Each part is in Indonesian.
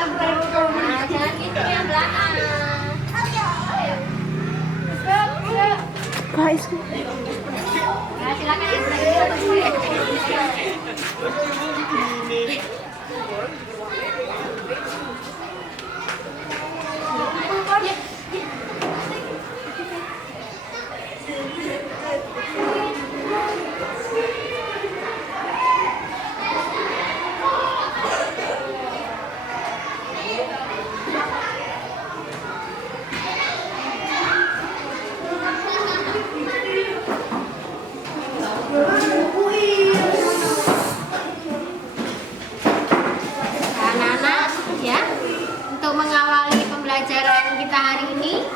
Nah, jangan gitu yang belakang. Guys, Nah, silakan yang selanjutnya. Anak-anak ya, untuk mengawali pembelajaran kita hari ini,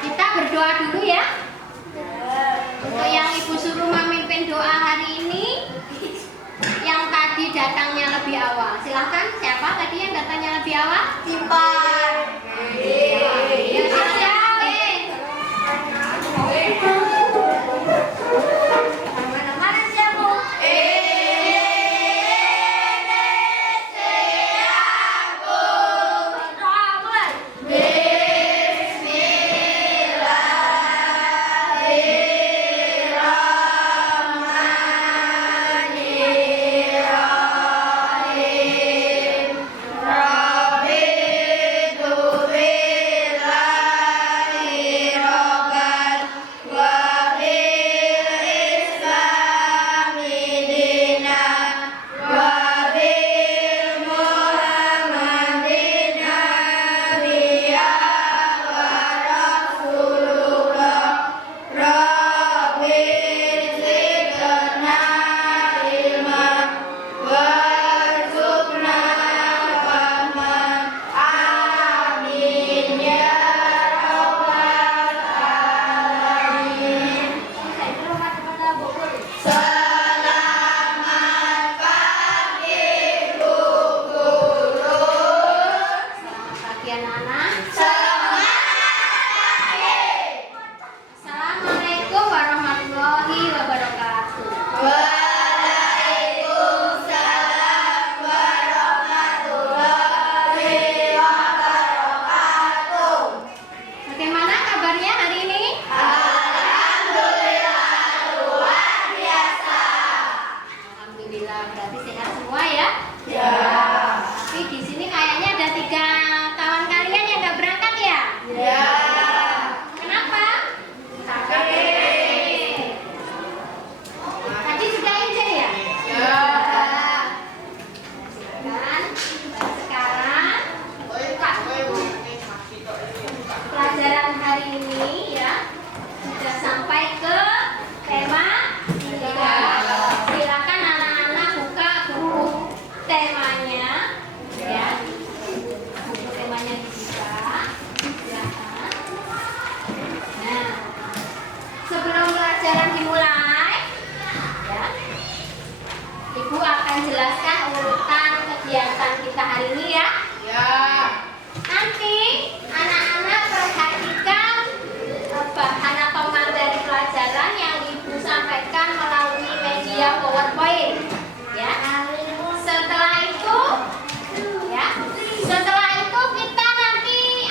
kita berdoa dulu ya. Untuk yang Ibu suruh memimpin doa hari ini, yang tadi datangnya lebih awal, silahkan. Siapa tadi yang datangnya lebih awal? Simpan. Ya, silakan. Mana siapa? Pagi anak-anak. Assalamualaikum warahmatullahi wabarakatuh. Bagaimana kabarnya hari ini? Alhamdulillah, berarti sehat semua ya? Ya. Tapi di sini kayaknya ada 3 kawan kalian yang nggak berangkat ya? Ya. Kenapa? Sakit. Tadi sudah izin ya? Ya. Kan? Sekarang pelajaran hari ini ya sudah sampai ke tema 3. Silakan anak-anak buka buku temanya ya. Buku temanya dibuka. Silakan. Nah, sebelum pelajaran dimulai ya, Ibu akan jelaskan urutan kegiatan kita hari ini ya. Ya. Nanti anak-anak perhatikan bahan atau materi pelajaran yang Ibu sampaikan melalui media PowerPoint ya. Setelah itu kita nanti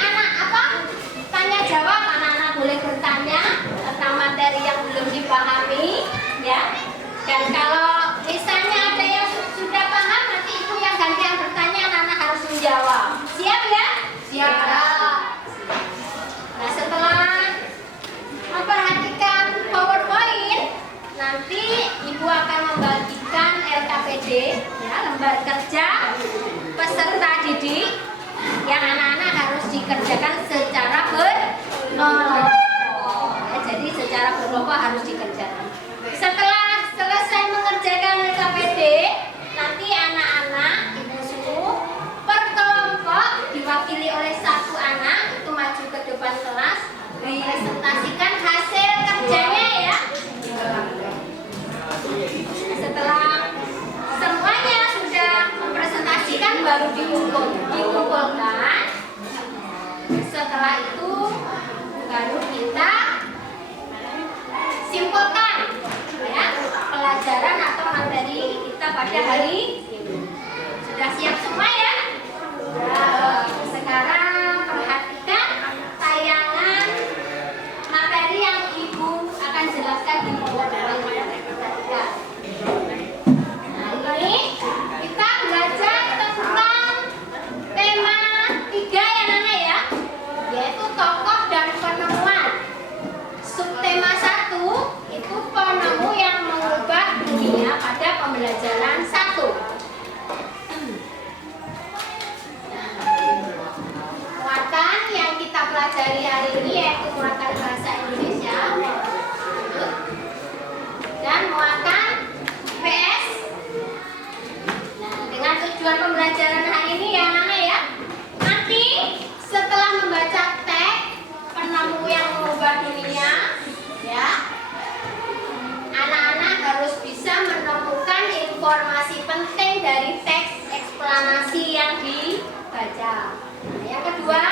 tanya jawab. Anak-anak boleh bertanya tentang materi yang belum dipahami ya. Dan kalau misalnya ada yang sudah paham, nanti Ibu yang gantian bertanya, anak-anak harus menjawab. Siap ya? Siap. Nah, setelah memperhatikan PowerPoint, nanti Ibu akan membagikan LKPD ya, lembar kerja peserta didik yang anak-anak harus dikerjakan secara berkelompok. Ya, jadi secara berkelompok harus dikerjakan. Setelah selesai mengerjakan LKPD, nanti anak-anak Ibu suruh per kelompok diwakili oleh 1 anak itu maju ke depan kelas, presentasikan hasil kerjanya ya. Setelah semuanya sudah mempresentasikan, baru dikumpulkan. Setelah itu baru kita simpulkan ya pelajaran atau materi kita pada hari ini. Sudah siap semua ya? pembelajaran 1. Muatan yang kita pelajari hari ini yaitu muatan bahasa Indonesia dan muatan PS. Nah, dengan tujuan pembelajaran hari ini ya anak-anak ya, nanti setelah membaca teks penemu yang mengubah dunia ya, anak-anak harus bisa menemukan informasi penting dari teks eksplanasi yang dibaca. Nah, yang kedua,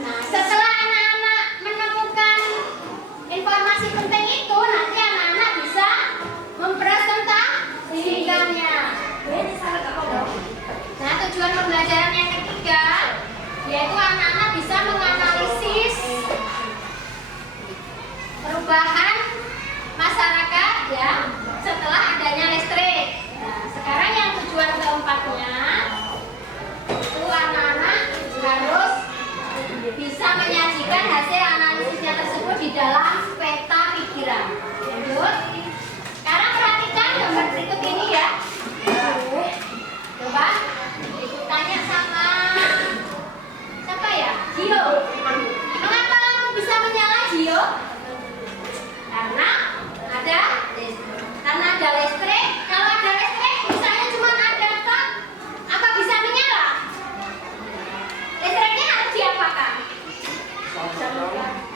nah setelah anak-anak menemukan informasi penting itu, nanti anak-anak bisa mempresentasikannya. Nah, tujuan pembelajaran yang ketiga yaitu anak-anak bisa menganalisis perubahan masyarakat ya setelah adanya listrik. Nah, sekarang yang tujuan keempatnya itu anak-anak harus bisa menyajikan hasil analisisnya tersebut di dalam peta pikiran. Lanjut. Sekarang perhatikan gambar berikut ini ya. Coba ibu tanya sama siapa ya? Gio. Mengapa lampu bisa menyala, Gio? Karena ada listrik. Kalau ada listrik, misalnya cuma ada kok, apa bisa menyala? Listriknya harus diapakan?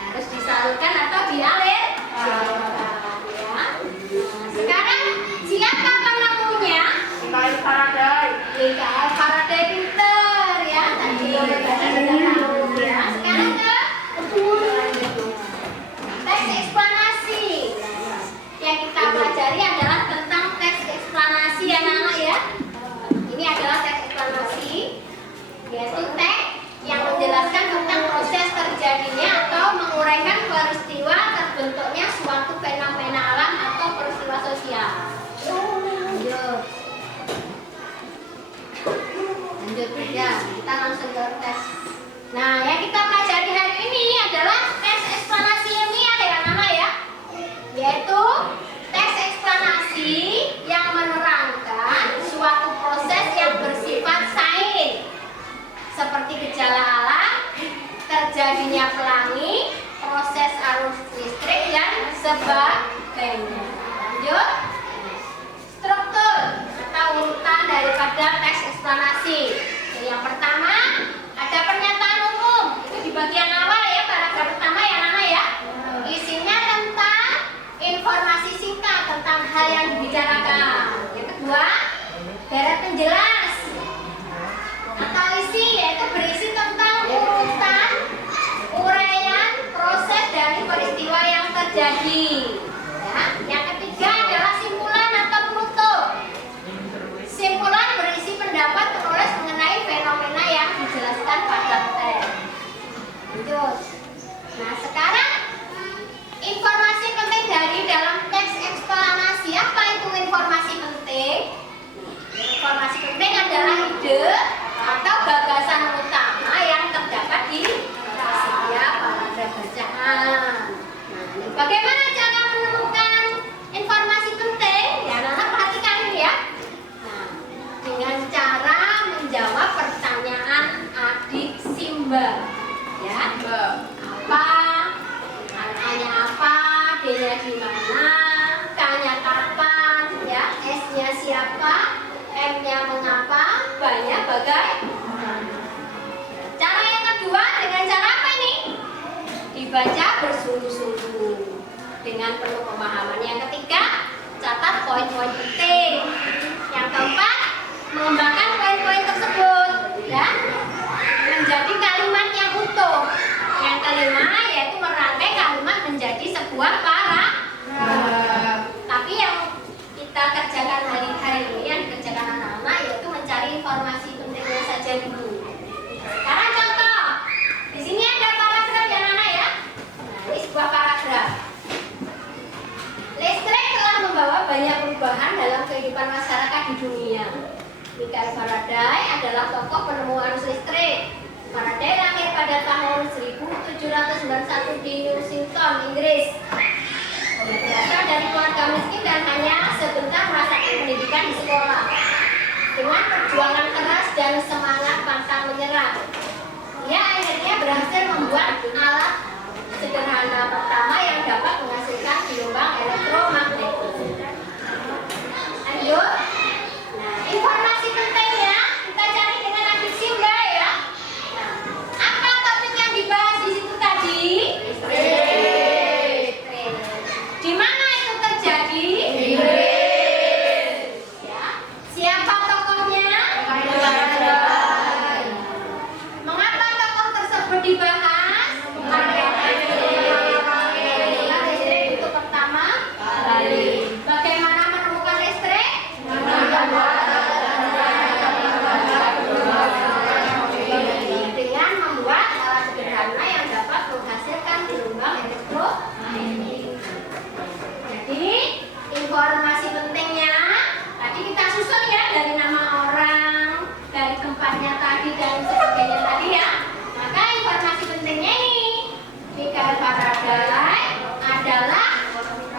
Harus disalurkan atau dialir. Ya. Sekarang siapa penemunya? Michael Faraday. Michael Faraday pinter ya. Tadi sudah tahu ya. Sekarang ke teks eksplanasi. Yang kita pelajari adalah tentang teks eksplanasi anak-anak ya. Ini adalah teks eksplanasi, yaitu teks yang menjelaskan tentang proses terjadinya atau menguraikan peristiwa terbentuknya suatu fenomena alam atau peristiwa sosial. Lanjut ya, kita langsung ke tes. Nah, yang kita pelajari hari ini adalah tes eksplanasi ilmiah ya anak-anak ya, yaitu tes eksplanasi yang menerangkan suatu proses yang bersifat sains seperti gejala alam, terjadinya pelangi, proses arus listrik dan sebagainya. Lanjut. Struktur atau urutan daripada teks eksplanasi. Jadi yang pertama ada pernyataan umum, itu di bagian awal ya, paragraf pertama ya anak-anak ya. Isinya tentang informasi singkat tentang hal yang dibicarakan. Yang kedua, deret penjelas atau isi, yaitu berisi tentang urutan uraian proses dari peristiwa yang terjadi. Ya. Yang ketiga adalah simpulan atau penutup. Simpulan berisi pendapat penulis mengenai fenomena yang dijelaskan pada teks. Lanjut. Nah, sekarang informasi penting dari dalam teks eksplanasi. Apa itu informasi penting? Informasi penting adalah ide atau gagasan utama yang terdapat di setiap paragraf bacaan. Nah, bagaimana cara menemukan informasi penting? Ya, anak-anak perhatikan ini ya. Nah, dengan cara menjawab pertanyaan adik Simba. Ya, apa? A-nya apa? D-nya di mana? K-nya kapan? Ya, S-nya siapa? M-nya mengapa? B-nya bagaimana? Cara yang kedua dengan cara apa ini? Dibaca bersungguh-sungguh dengan penuh pemahaman. Yang ketiga, catat poin-poin penting. Yang keempat, mengembangkan poin-poin tersebut ya menjadi kalimat yang utuh. Yang kelima yaitu merangkai kalimat menjadi sebuah paragraf. Tapi yang kita kerjakan hari-hari ini, yang dikerjakan anak-anak, yaitu mencari informasi pentingnya saja dulu. Sekarang contoh, di sini ada paragraf ya anak-anak ya. Nah, ini sebuah paragraf. Listrik telah membawa banyak perubahan dalam kehidupan masyarakat di dunia. Michael Faraday adalah tokoh penemu arus listrik. Faraday lahir pada tahun 1791 di Newington, Inggris. berasal dari keluarga miskin dan hanya sebentar merasakan pendidikan di sekolah. Dengan perjuangan keras dan semangat pantang menyerah, ia akhirnya berhasil membuat alat sederhana pertama yang dapat menghasilkan gelombang elektromagnetik. Lanjut. Nah, informasi pentingnya kita cari dengan adiksi udah ya. Nah, apa topik yang dibahas di situ tadi? Listrik. Di mana itu terjadi? Ya. Siapa tokohnya? Mengapa tokoh tersebut dibahas? Listrik itu pertama. Bagaimana menemukan listrik? Dengan membuat alat sederhana yang dapat menghasilkan gelombang elektromagnetik. Jadi informasi pentingnya tadi kita susun ya, dari nama orang, dari tempatnya tadi dan sebagainya tadi ya. Maka informasi pentingnya ini, Michael Faraday adalah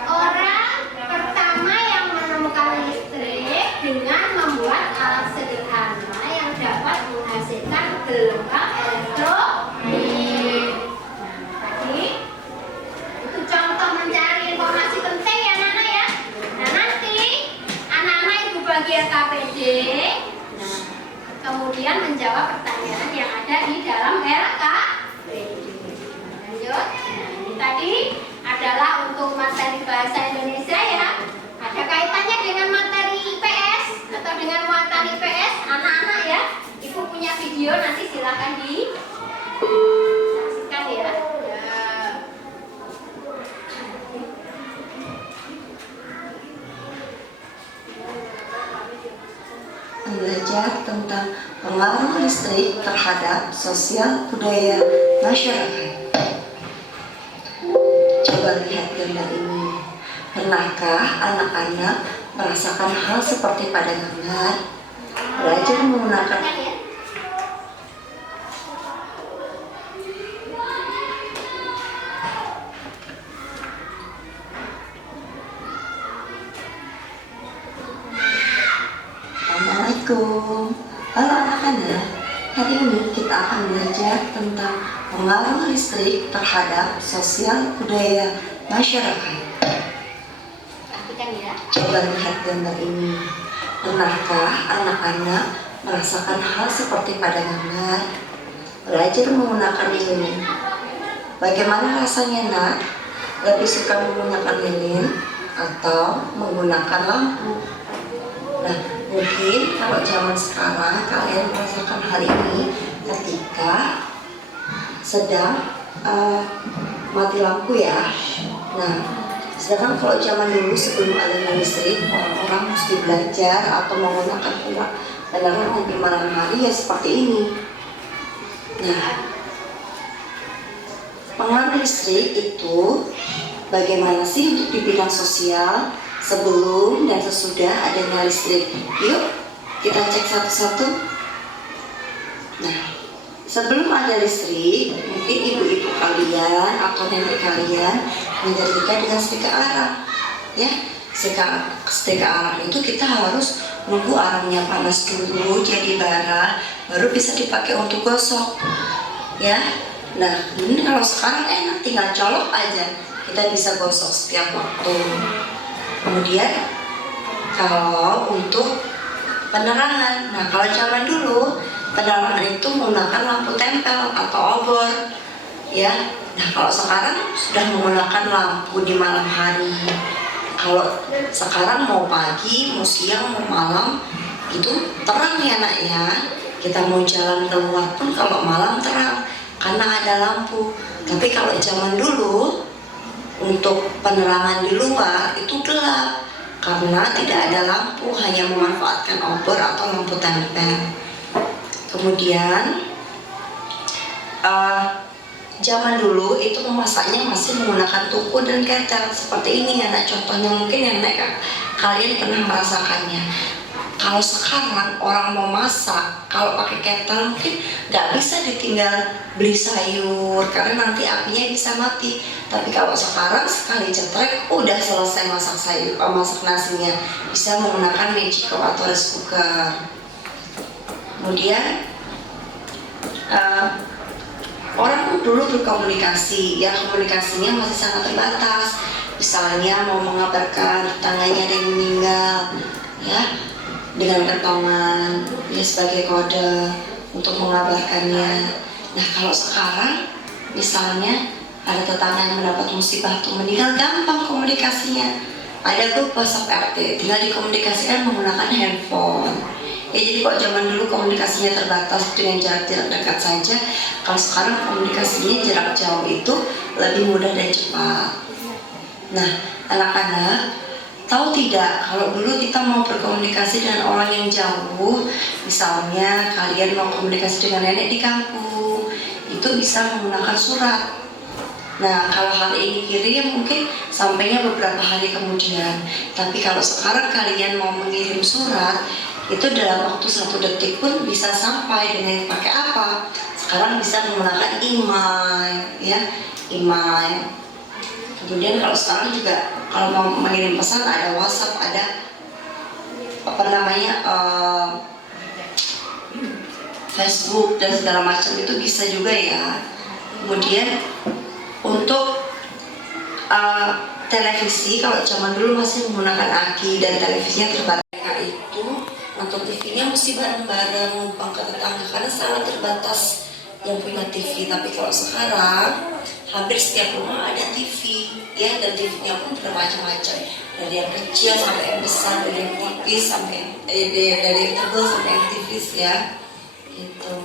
orang pertama yang menemukan listrik dengan membuat alat sederhana yang dapat menghasilkan gelombang elektromagnetik. Tadi itu contoh mencari informasi penting ya Nana ya. Nah nanti anak-anak ibu bagi LKPD, nah kemudian menjawab pertanyaan yang ada di dalam LKPD. Lanjut. Nah, ini tadi adalah untuk materi bahasa Indonesia ya. Ada kaitannya dengan materi IPS atau dengan muatan IPS anak-anak ya. Ibu punya video nanti silakan disaksikan ya. Belajar tentang pengaruh listrik terhadap sosial budaya masyarakat. Coba lihat gambar ini. Pernahkah anak-anak merasakan hal seperti pada gambar? Belajar menggunakan Assalamualaikum. Halo anak-anak. Hari ini kita akan belajar tentang pengaruh listrik terhadap sosial budaya masyarakat. Coba lihat gambar ini. Pernahkah anak-anak merasakan hal seperti pada gambar? Belajar menggunakan lilin. Bagaimana rasanya nak? Lebih suka menggunakan lilin atau menggunakan lampu? Nah, mungkin kalau zaman sekarang kalian merasakan hal ini ketika sedang mati lampu ya. Nah, sedangkan kalau zaman dulu sebelum adanya listrik, orang-orang mesti belajar atau menggunakan penerangan di malam hari ya seperti ini. Nah, pengaruh listrik itu bagaimana sih untuk di bidang sosial sebelum dan sesudah adanya listrik? Yuk kita cek satu-satu. Nah, sebelum ada listrik, mungkin ibu-ibu kalian atau nenek kalian menjadikan dengan setrika arang. Ya, setrika arang itu kita harus nunggu arangnya panas dulu jadi bara, baru bisa dipakai untuk gosok. Ya, nah ini kalau sekarang enak, tinggal colok aja, kita bisa gosok setiap waktu. Kemudian kalau untuk penerangan, nah kalau zaman dulu penerangan itu menggunakan lampu tempel atau obor, ya. Nah kalau sekarang sudah menggunakan lampu di malam hari. Kalau sekarang mau pagi, mau siang, mau malam itu terang ya nak ya. Kita mau jalan keluar pun kalau malam terang karena ada lampu. Tapi kalau zaman dulu untuk penerangan di luar itu gelap karena tidak ada lampu, hanya memanfaatkan obor atau lampu tempel. Kemudian zaman dulu itu memasaknya masih menggunakan tuku dan ketel seperti ini ya nak, contohnya mungkin yang kalian pernah merasakannya. Kalau sekarang orang mau masak, kalau pakai kettle mungkin nggak bisa ditinggal beli sayur karena nanti apinya bisa mati. Tapi kalau sekarang sekali cetrek udah selesai masak sayur, masak nasinya, bisa menggunakan Magico atau rice cooker. Kemudian orang dulu berkomunikasi, ya komunikasinya masih sangat terbatas. Misalnya mau mengabarkan tetangganya ada yang meninggal, ya dengan kentongan ya sebagai kode untuk mengabarkannya. Nah kalau sekarang misalnya ada tetangga yang mendapat musibah atau meninggal, gampang komunikasinya. Ada grup WhatsApp RT, tinggal dikomunikasikan menggunakan handphone. Ya jadi kok zaman dulu komunikasinya terbatas dengan jarak dekat saja, kalau sekarang komunikasinya jarak jauh itu lebih mudah dan cepat. Nah anak-anak, tahu tidak kalau dulu kita mau berkomunikasi dengan orang yang jauh, misalnya kalian mau komunikasi dengan nenek di kampung, itu bisa menggunakan surat. Nah kalau hari ini kirim mungkin sampainya beberapa hari kemudian. Tapi kalau sekarang kalian mau mengirim surat, itu dalam waktu 1 detik pun bisa sampai. Dengan pakai apa? Sekarang bisa menggunakan email, ya email. Kemudian kalau sekarang juga kalau mau mengirim pesan ada WhatsApp, ada Facebook dan segala macam, itu bisa juga ya. Kemudian untuk televisi, kalau zaman dulu masih menggunakan aki dan televisinya terbatas, itu nonton TV-nya mesti bareng-bareng, numpang ke tetangga karena sangat terbatas yang punya TV. Tapi kalau sekarang hampir setiap rumah ada TV, ya, dan TV-nya pun bermacam-macam, dari yang kecil sampai yang besar, dari yang tipis sampai dari yang tebal sampai yang tipis, ya, gitu.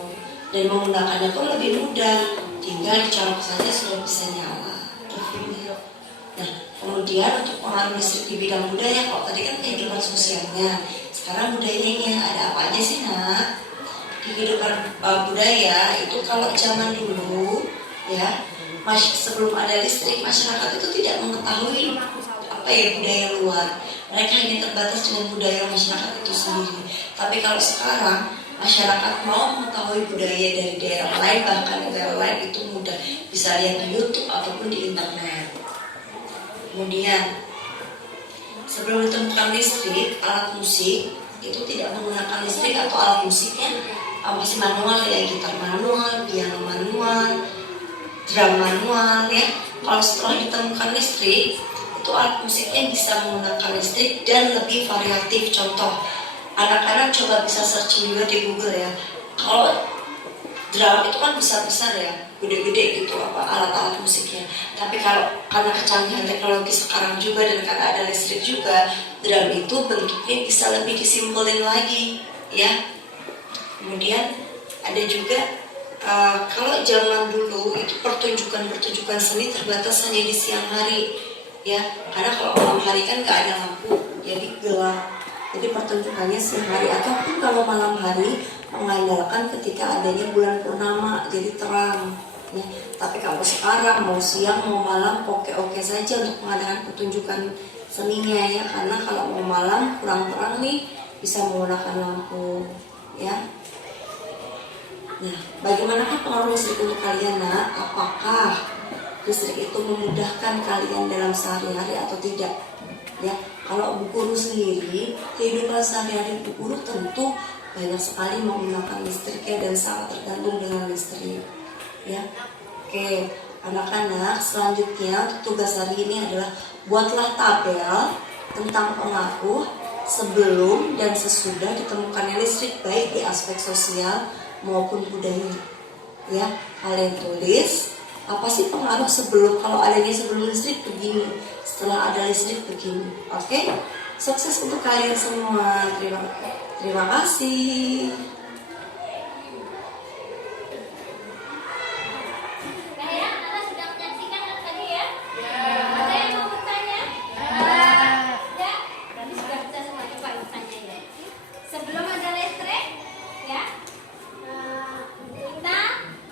Dan menggunakannya pun lebih mudah, tinggal dicolok saja sudah bisa nyala TV-nya. Nah, kemudian untuk pengaruh listrik di bidang budaya, kalau tadi kan kehidupan sosialnya, sekarang budayanya ada apa aja sih, Nak? Di kehidupan budaya itu kalau zaman dulu, ya, sebelum ada listrik, masyarakat itu tidak mengetahui apa ya budaya luar. Mereka hanya terbatas dengan budaya masyarakat itu sendiri. Tapi kalau sekarang masyarakat mau mengetahui budaya dari daerah lain, bahkan negara lain, itu mudah, bisa lihat di YouTube ataupun di internet. Kemudian sebelum ditemukan listrik, alat musik itu tidak menggunakan listrik atau alat musiknya masih manual, ya, gitar manual, piano manual, drum manual, ya. Kalau setelah ditemukan listrik, itu alat musiknya bisa menggunakan listrik dan lebih variatif. Contoh, anak-anak coba bisa searching juga di Google, ya. Kalau drum itu kan besar-besar, ya, gede-gede gitu alat-alat musiknya. Tapi kalau karena kecanggihan teknologi sekarang juga dan karena ada listrik juga, drum itu bentuknya bisa lebih disimpulin lagi, ya. Kemudian ada juga kalau zaman dulu itu pertunjukan seni terbatas hanya di siang hari, ya, karena kalau malam hari kan nggak ada lampu, jadi gelap. Jadi pertunjukannya siang hari, ataupun kalau malam hari mengandalkan ketika adanya bulan purnama, jadi terang, ya. Tapi kalau sekarang mau siang mau malam oke saja untuk mengadakan pertunjukan seninya, ya, karena kalau mau malam kurang terang nih bisa menggunakan lampu, ya. Nah, bagaimanakah pengaruh listrik untuk kalian, Nak? Apakah listrik itu memudahkan kalian dalam sehari-hari atau tidak? Ya, kalau Bu Guru sendiri, kehidupan sehari-hari Bu Guru tentu banyak sekali menggunakan listrik, ya, dan sangat tergantung dengan listrik, ya. Oke, anak-anak, selanjutnya tugas hari ini adalah buatlah tabel tentang pengaruh sebelum dan sesudah ditemukannya listrik, baik di aspek sosial maupun budaya, ya. Kalian tulis apa sih pengaruh sebelum, kalau adanya sebelum listrik begini, setelah ada listrik begini. Oke, sukses untuk kalian semua. Terima kasih. Nah ya, Nana sudah menyaksikan tadi, ya? Ada yang mau bertanya? Ya? Berarti sudah bisa semua. Coba bertanya, ya. Sebelum ada listrik, ya, kita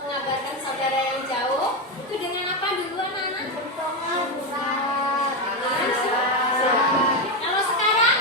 mengabarkan saudara yang jauh itu dengan apa dulu, anak-anak? Kalau sekarang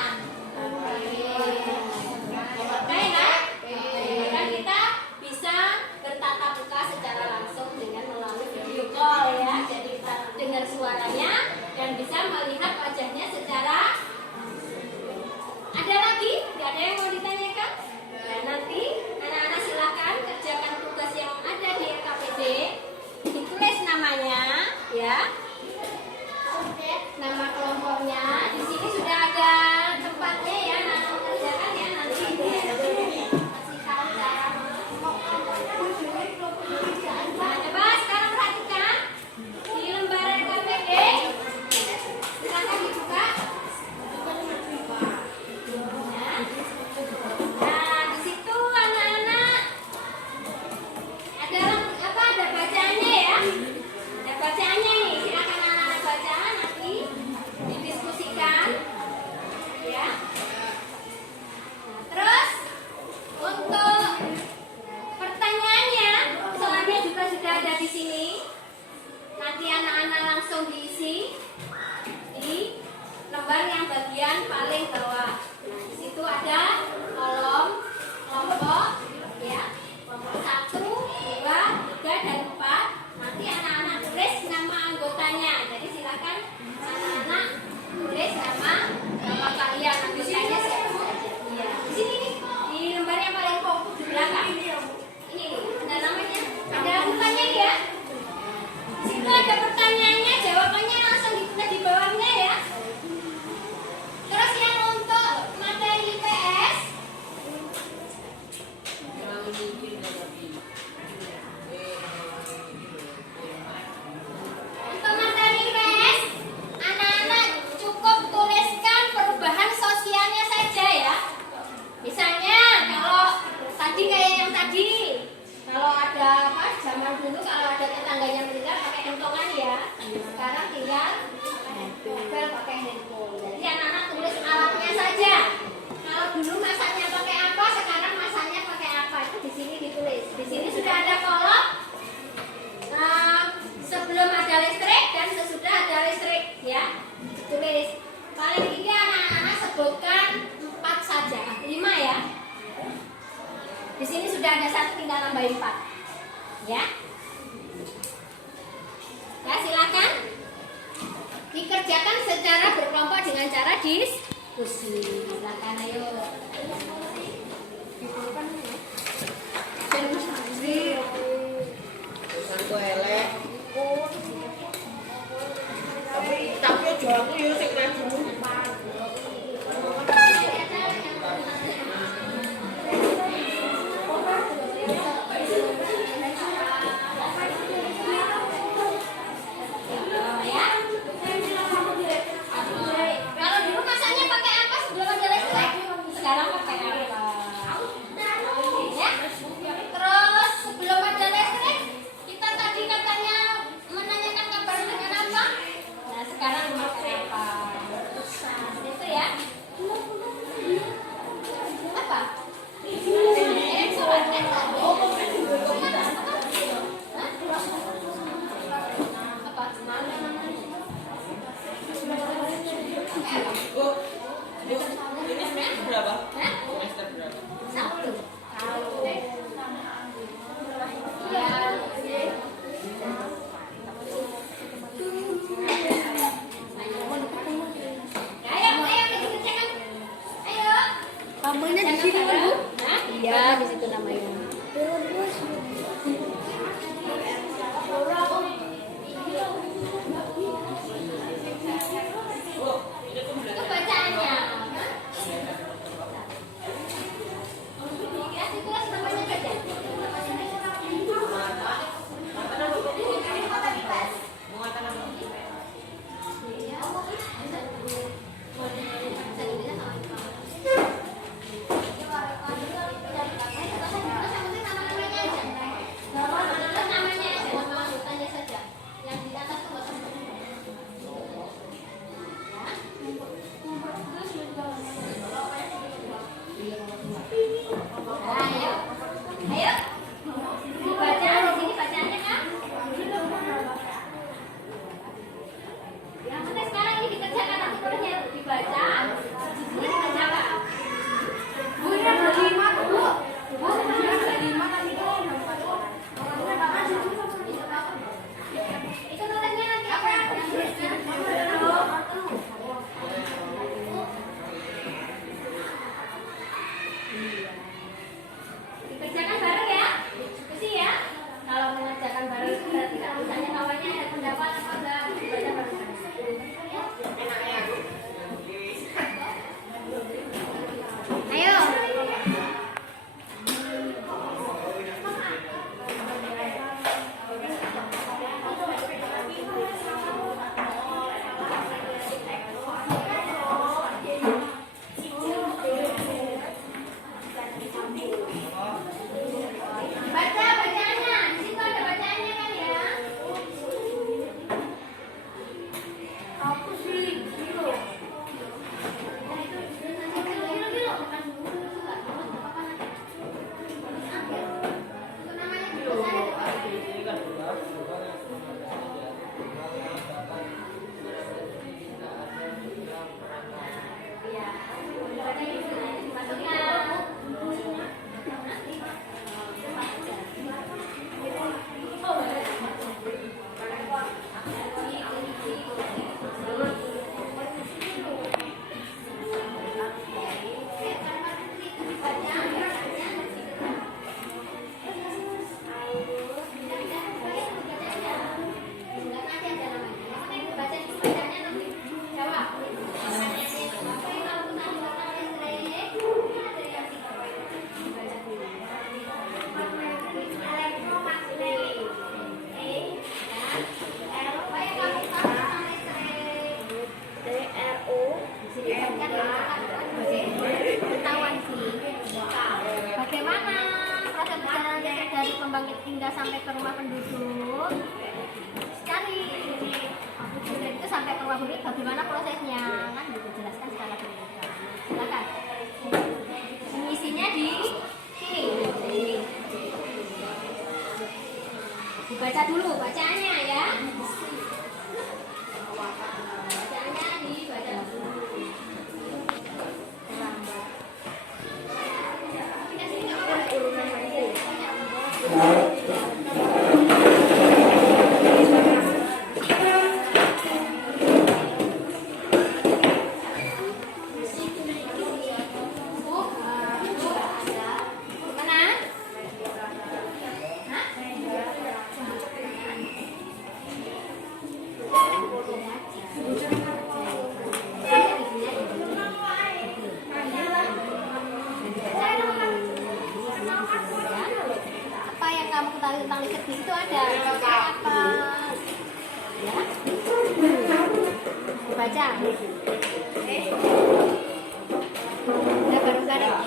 tetangganya meninggal pakai kentongan ya. Sekarang tinggal novel pakai handphone. Jadi anak-anak tulis alatnya saja. Kalau dulu masaknya pakai apa, sekarang masaknya pakai apa, itu di sini ditulis. Di sini sudah ada kolom sebelum ada listrik dan sesudah ada listrik ya. Tulis. Paling tinggi anak-anak sebutkan 4 saja, 5 ya. Di sini sudah ada 1, tinggal nambahin 4. Ya. Ya, silakan dikerjakan secara berkelompok dengan cara diskusi. Silakan ayo. Tulisanku elek. Tapi aja aku yo sing maju. Kalau dulu masaknya pakai apa sebelum ada listrik? Sekarang pakai apa? Ya. Terus sebelum ada listrik, kita tadi katanya menanyakan kabar dengan apa? Nah, sekarang pakai apa? Itu ya. Apa? Oh, ini semester berapa? Semester berapa? 1. Ya. Ayo dikerjakan. Ayo. Namanya di sini kan, Bu? Iya, di situ namanya. Itu bacaannya. Ya, situasi namanya saja. Ayo, ayo, dibaca di sini bacaannya kan? Yang penting sekarang ini dikerjakan, nanti tulisnya dibaca, di sini dikerjakan. Bu, ini ada 5 Bu. Bu, ini ada 5 nanti Bu. Itu tulisnya nanti apa? Dikerjakan bareng ya, diskusi ya. Kalau mengerjakan bareng itu berarti kalau misalnya kawannya ada pendapat apa enggak, dibaca bareng-bareng. Ayo. Baca bacaannya, di situ ada bacaannya kan ya. Aku sih gitu. Ketahuan sih. Bagaimana proses perjalanan listrik dari pembangkit hingga sampai ke rumah penduduk? mari itu sampai ke ruang guru bagaimana prosesnya kan gitu, jelaskan secara terbuka. Silakan. Isinya di sini. Dibaca dulu bacaannya ya. Bacaannya dibaca dulu. Apa yang kamu ketahui tentang listening itu ada apa ya, dibaca ya, bareng-bareng.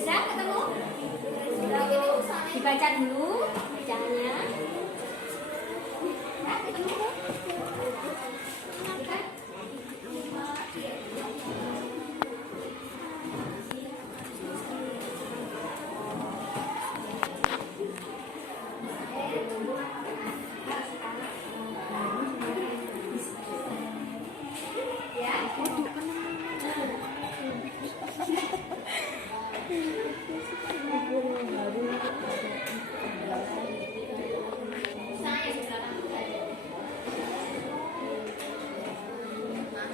Sudah ketemu? Dibaca dulu bacaannya. Nah, ketemu? Bukan? Ya. Saya sudah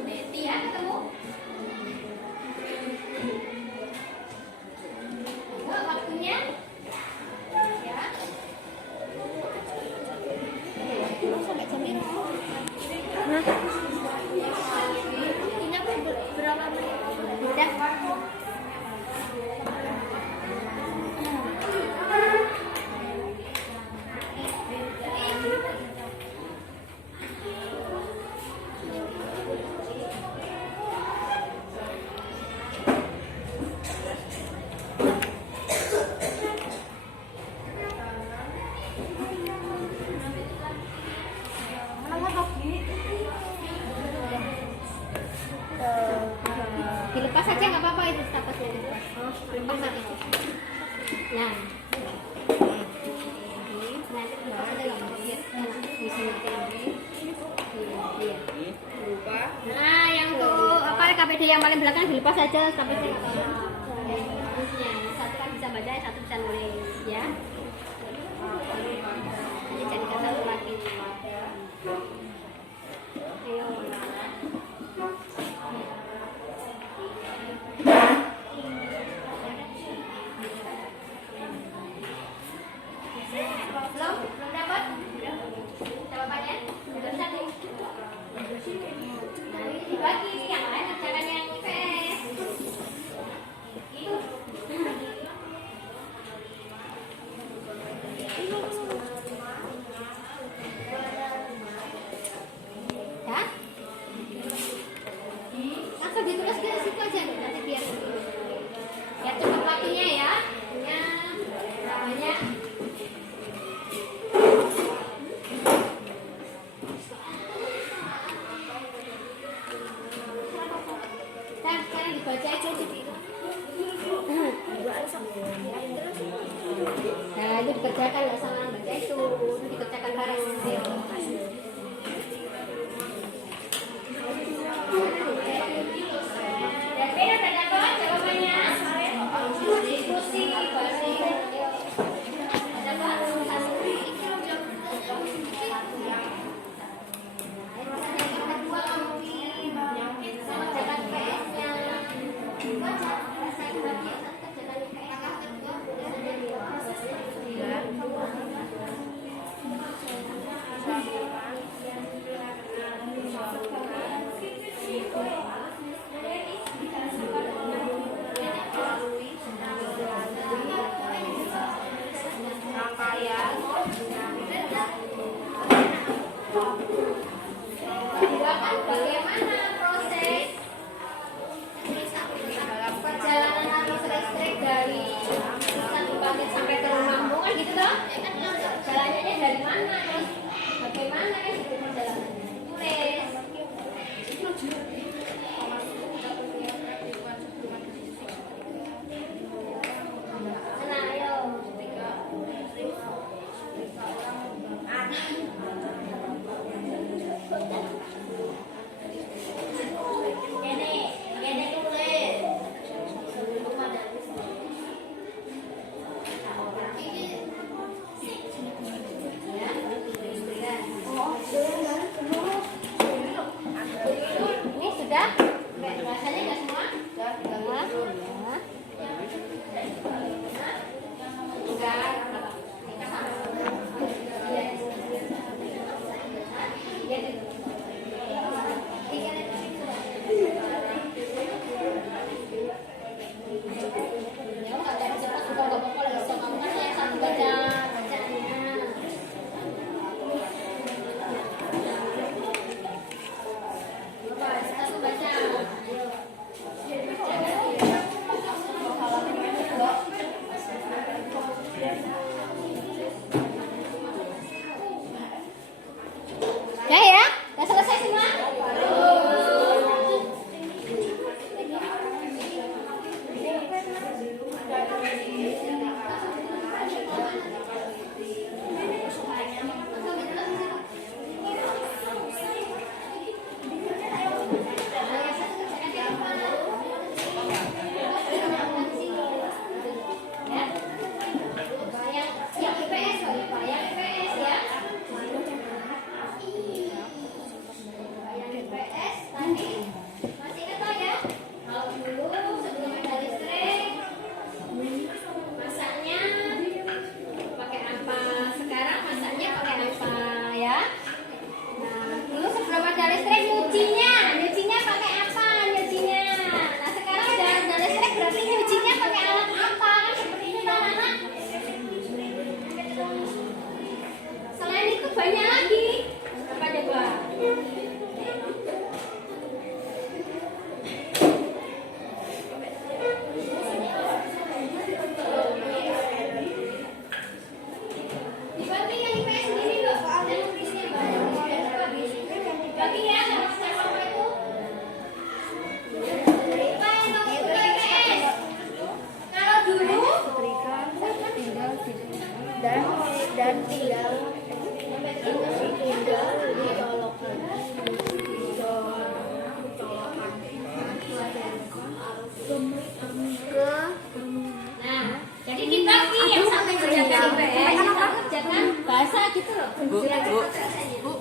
Neti ya ketemu? Waktunya ya. Sampai jam berapa? Ini berapa menit? Udah. Dilepas saja nggak apa-apa, itu stapasnya dilepas. Dilepas saja. Nah, nanti ke bawah ada gambar ya. Di sini Lupa. Nah, yang tuh apa KPD yang paling belakang dilepas saja stapasnya nggak apa-apa. Satu kan bisa baca, satu bisa nulis ya. Nanti jadikan satu lagi. Ayo. Belum dapat jawabannya? Belum satu. Nah, ini dibagi nih, yang lain kerjakan yang IPS. Ya? Langsung ditulis ke situ aja nih, nanti biar cepat waktunya ya. Namanya dan sekarang dibaca aja gitu. Nah, itu dikerjakan nggak sama baca itu, dikerjakan bareng. Dan P udah dapat jawabannya. Diskusi, basi. Dapat Nah, jadi dibagi yang sampai kerjakan IPS, yang sampai kerjakan bahasa gitu loh. Bu,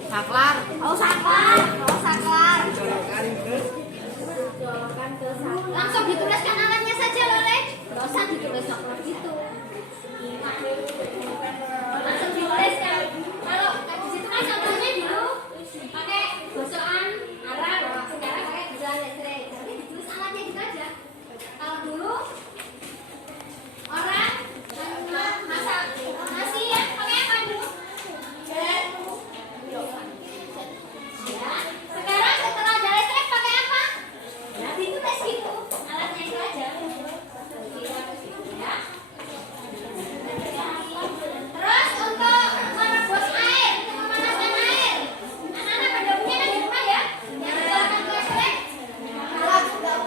saklar. Oh saklar, langsung dituliskan alatnya saja loh, Lek. Nggak usah ditulis saklar gitu. Langsung dituliskan. Kalau di situ kan contohnya dulu pakai gosokan arang, sekarang pakai gosokan listrik. Jadi ditulis alatnya gitu aja. Kalau dulu orang masak nasi ya pakai apa dulu? Ya. Sekarang setelah ada listrik pakai apa? Ya ditulis gitu. Alatnya itu aja. Ya. Terus untuk merebus air, memanaskan air. Anak-anak pada punya kan di rumah ya? Yang menggunakan listrik. Kalau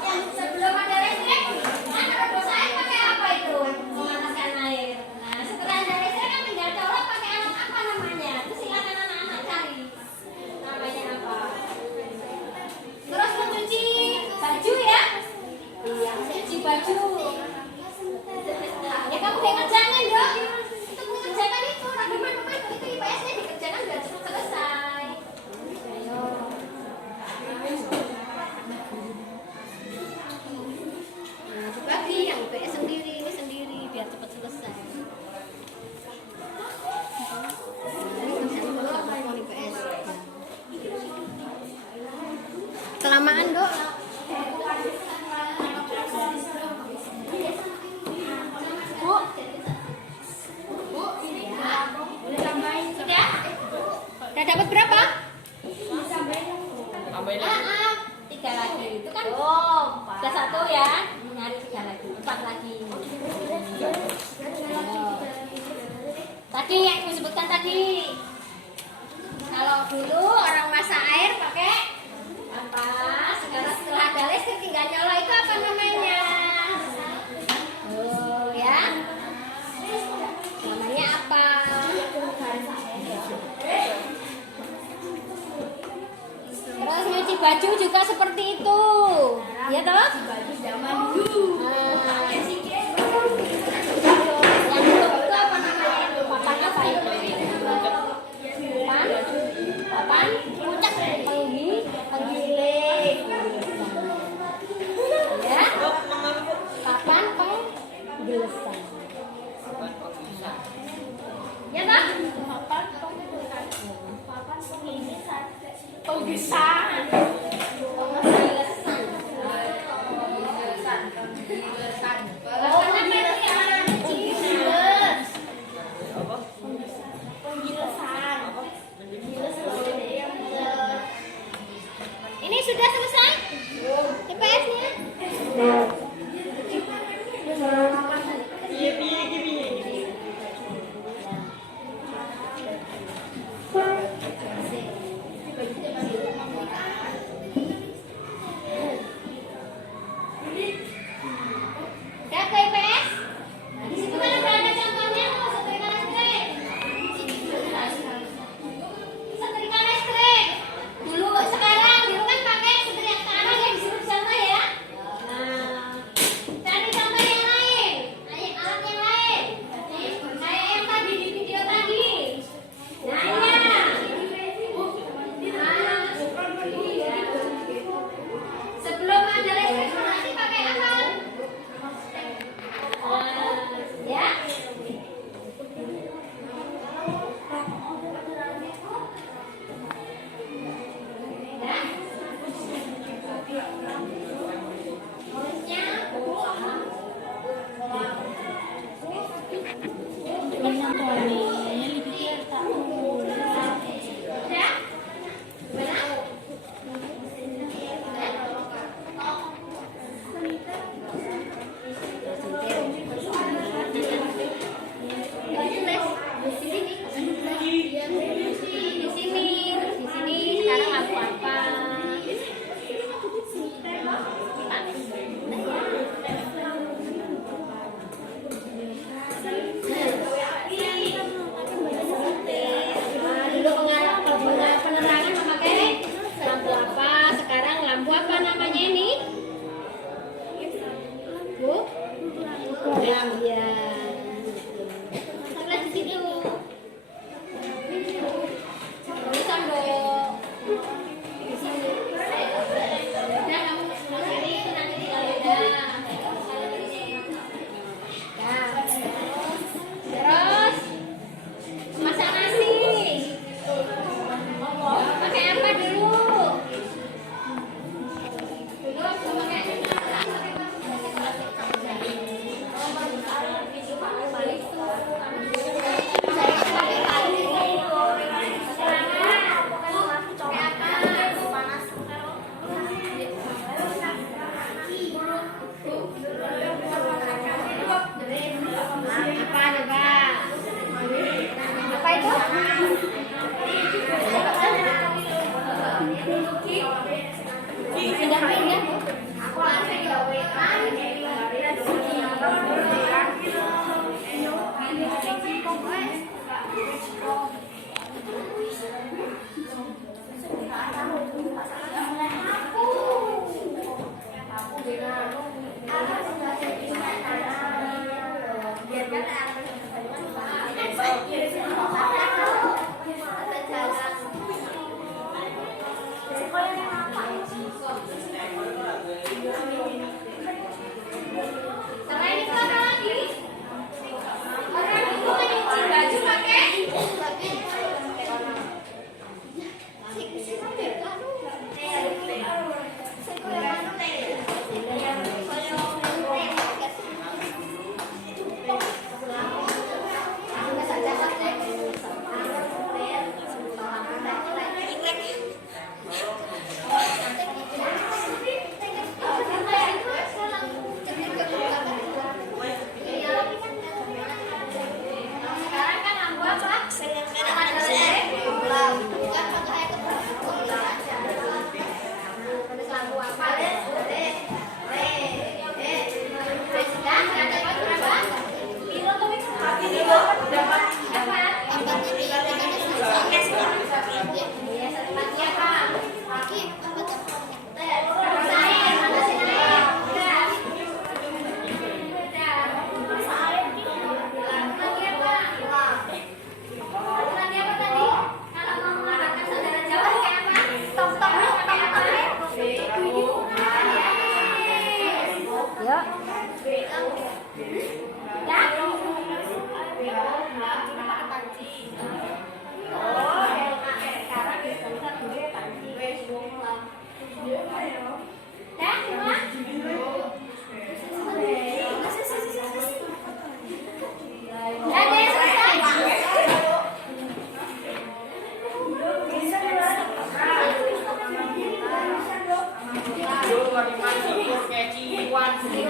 yang sebelum ada listrik, kan merebus air pakai apa itu? Memanaskan air. Nah, setelah ada listrik kan tinggal colok pakai alat apa namanya? Itu silakan anak-anak cari. Namanya apa? Terus mencuci baju ya? Iya, mencuci baju. Ya kamu dikerjakan dong. Untuk mengerjakan itu, ragaman-ragaman itu IPS-nya dikerjakan sudah cepat selesai. Ayo. Nah, dibagi yang IPS sendiri, ini sendiri biar cepat selesai. Kelamaan dok. Bu, sudah? Udah dapat berapa? Tambahin lagi. Ah, 3 lagi. Itu kan udah 1 ya. Nyari 3 lagi, 4 lagi. Ayo. Tadi yang disebutkan tadi. Kalau dulu orang masak air pakai apa? Sekarang setelah ada listrik tinggal nyala itu apa namanya? Oh ya. Namanya apa? Terus nyuci baju juga seperti itu. Ya toh? Yang itu apa namanya? Papan apa itu? Papan pucak penggiling. Ya? Papan penggelesan. Ya toh? Papan penggelesan. Papan penggelesan. Penggilesan. Ini sudah selesai TPS-nya? Udah ke IPS? Nah, di situ kan ada contohnya tuh setrika listrik. Setrika listrik. Dulu sekarang kan pakai setrika sekarang yang disuruh sama ya. Nah, cari contoh yang lain. Alat yang lain. Kayak yang tadi di video tadi. Nah, ya. Sebelum ada listrik nanti pakai apa? Ya. Di sini sekarang aku apa? Bu? Kurang ya. Terus di situ. Bisa dong. Di sini. Udah kamu cari itu nanti di dalam. Terus masak nasi. Pakai apa dulu? Apa itu? Pindah-pindah. Selain itu apa lagi? Orang itu menyuci baju pakai sekarang kan lampu apa? Terus lampu apa? Yo, di mana kayak ciwan sendiri.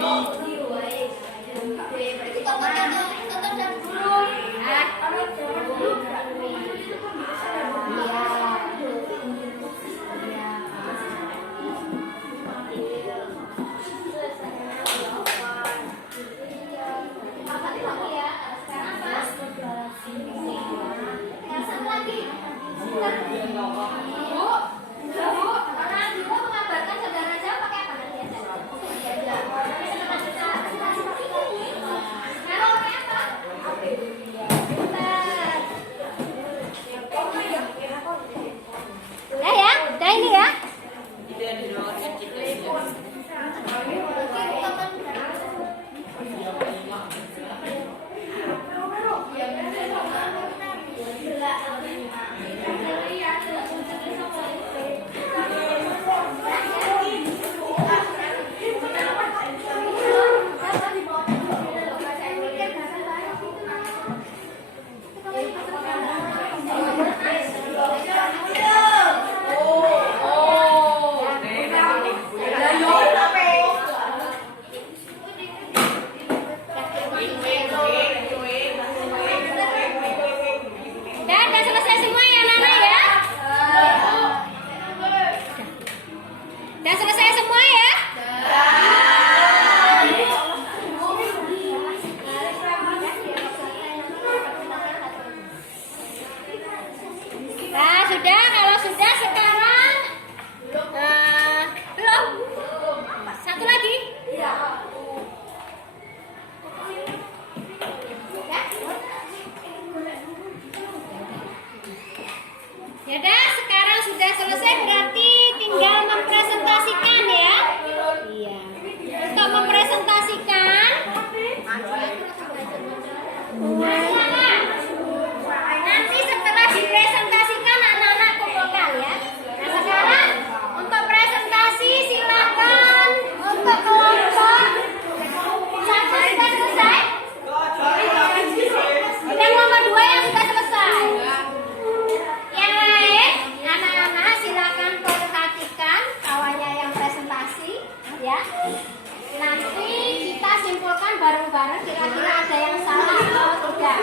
bareng kira-kira ada yang salah atau tidak.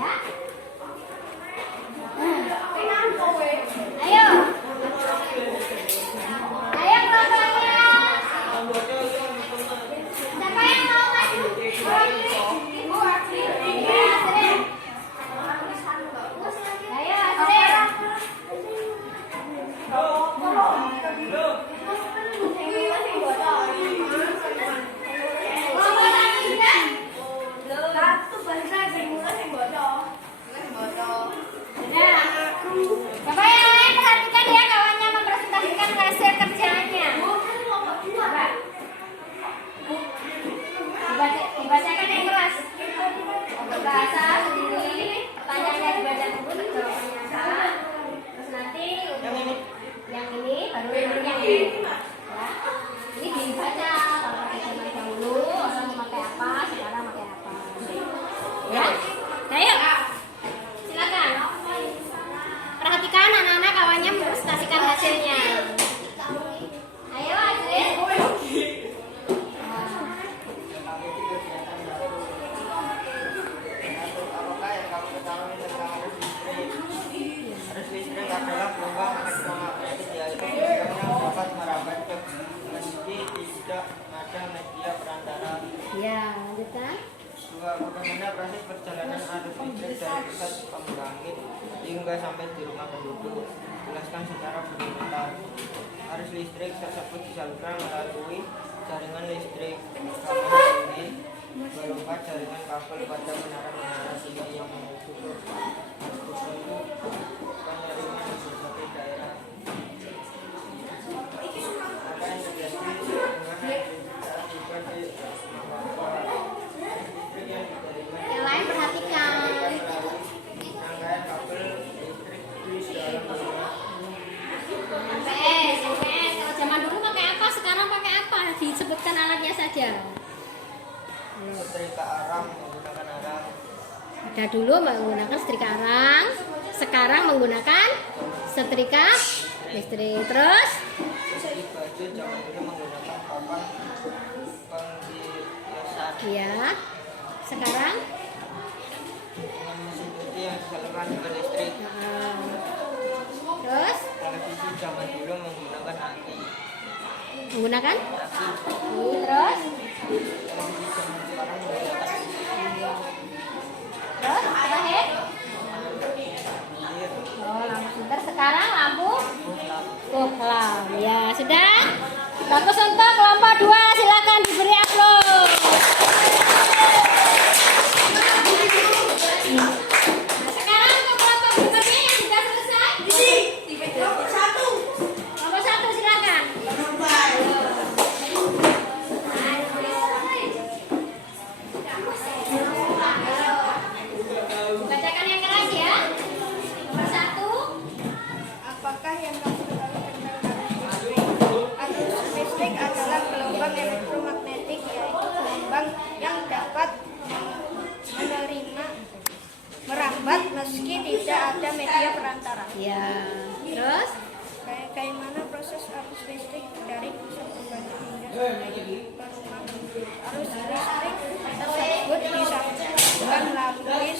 Ya. Ayo. Ayo kelompoknya. Siapa yang mau maju? Ibu Asri. Ayo Asri. Bapak yang lain perhatikan ya, kawannya mempresentasikan hasil kerjanya. Dibacakan yang keras. Bahasa sendiri, pertanyaannya dibaca dulu, jawabannya salah. Terus nanti yang ini baru yang ini. Ya. Ini dibaca kalau pakai zaman dahulu orang memakai apa, sekarang pakai apa. Ya, ayo. Silakan. Perhatikan anak-anak kawannya mempresentasikan hasilnya. Ayo Adri. Apakah yang kamu ketahui tentang arus listrik? Arus listrik adalah gelombang elektromagnetik yaitu gelombang yang dapat merambat ke meski tidak ada media perantara. Ya, lanjutkan. Dua, bagaimana proses perjalanan arus listrik dari pusat pembangkit hingga sampai di rumah penduduk? Jelaskan secara berurutan. Arus listrik tersebut disalurkan melalui jaringan listrik kabel ini berupa jaringan kabel pada menara-menara tinggi yang menuju ke penyaringan di berbagai daerah. Apa yang terjadi dengan Yang lain perhatikan. rangkaian kabel listrik di dalam rumah. PS. Kalau zaman dulu pakai apa, sekarang pakai apa? Disebutkan alatnya saja. Setrika arang menggunakan arang. Ada dulu menggunakan setrika arang, sekarang menggunakan setrika listrik. Terus Jadi baju zaman dulu menggunakan papan penghiasan ya, sekarang dengan mesin cuci yang disalurkan ke listrik. terus Televisi zaman dulu menggunakan aki. menggunakan terus Televisi zaman sekarang menggunakan terus terakhir air. lampu filter, sekarang lampu lamp. Ya sudah, bagus untuk kelompok 2, silakan diberi aplaus. Sekarang untuk kelompok berikutnya yang sudah selesai. Kelompok 1 silakan. Bacakan yang keras ya. Nomor 1. Apakah yang kamu ketahui tentang arus listrik adalah gelombang elektromagnetik, yaitu gelombang yang dapat merambat meski tidak ada media perantara. Ya. Terus Bagaimana proses arus listrik dari pusat pembangkit hingga sampai ke rumah penduduk? Arus listrik tersebut disambungkan melalui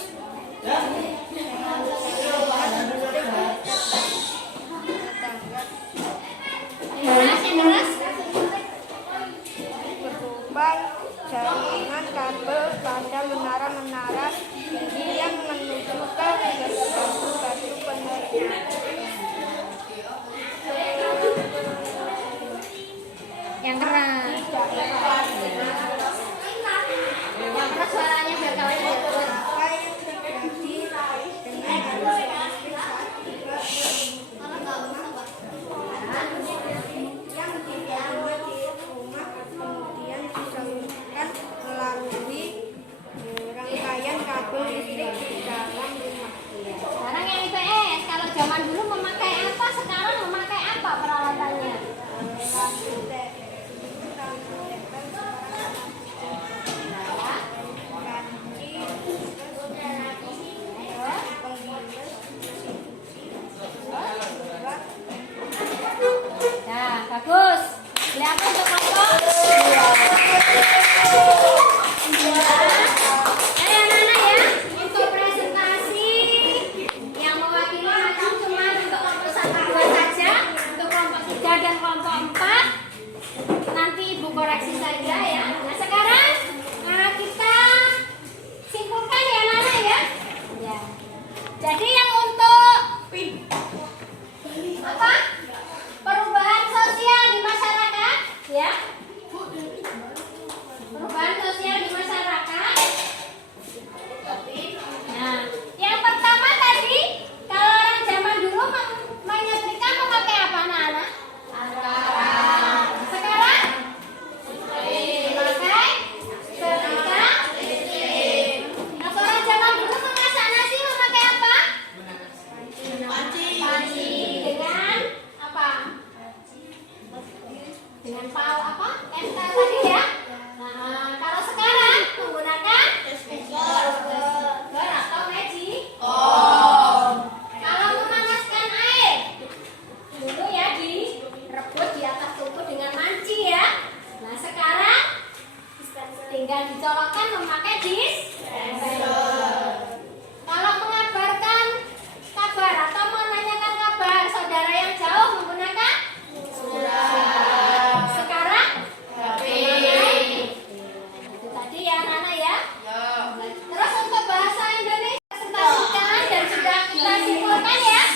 keras. berupa jaringan kabel pada menara-menara tinggi yang menuju ke batu-batu penerangan. Yang keras. Yang keras suaranya biar kalian lihat. Apa yang terjadi dengan arus listrik saat tiba yang dibawa di rumah kemudian disalurkan melalui rangkaian kabel listrik di dalam rumah. Sekarang yang IPS, kalau zaman dulu memakai apa, sekarang memakai apa peralatannya? tinggal dicolokkan memakai Kalau mengabarkan kabar atau menanyakan kabar saudara yang jauh menggunakan surat. Sekarang itu tadi ya anak-anak ya. Terus untuk bahasa Indonesia presentasikan dan sudah kita simpulkan ya.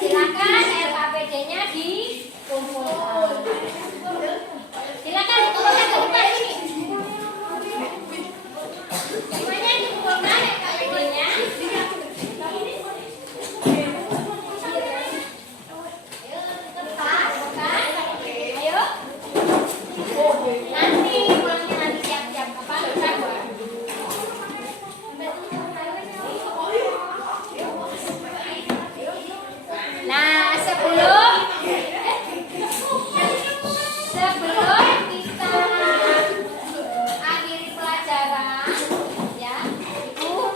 Silakan LKPD-nya dikumpulkan. Silakan dikumpulkan ke depan ini. Semuanya dikumpulkan LKPD-nya. Ayo. Nanti pulangnya nanti siap-siap apa? Nah, sebelum kita akhiri pelajaran, ya, Ibu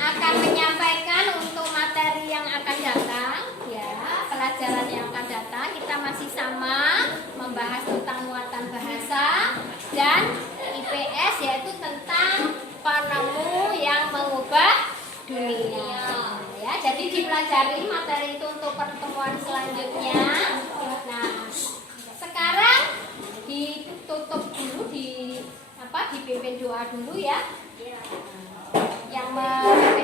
akan menyampaikan untuk materi yang akan datang, ya, pelajaran yang akan datang. Kita masih sama membahas tentang muatan bahasa dan IPS, yaitu tentang penemu yang mengubah dunia. Ya, jadi dipelajari materi itu untuk pertemuan selanjutnya. Nah, sekarang ditutup dulu, dipimpin doa dulu ya. Yang memimpin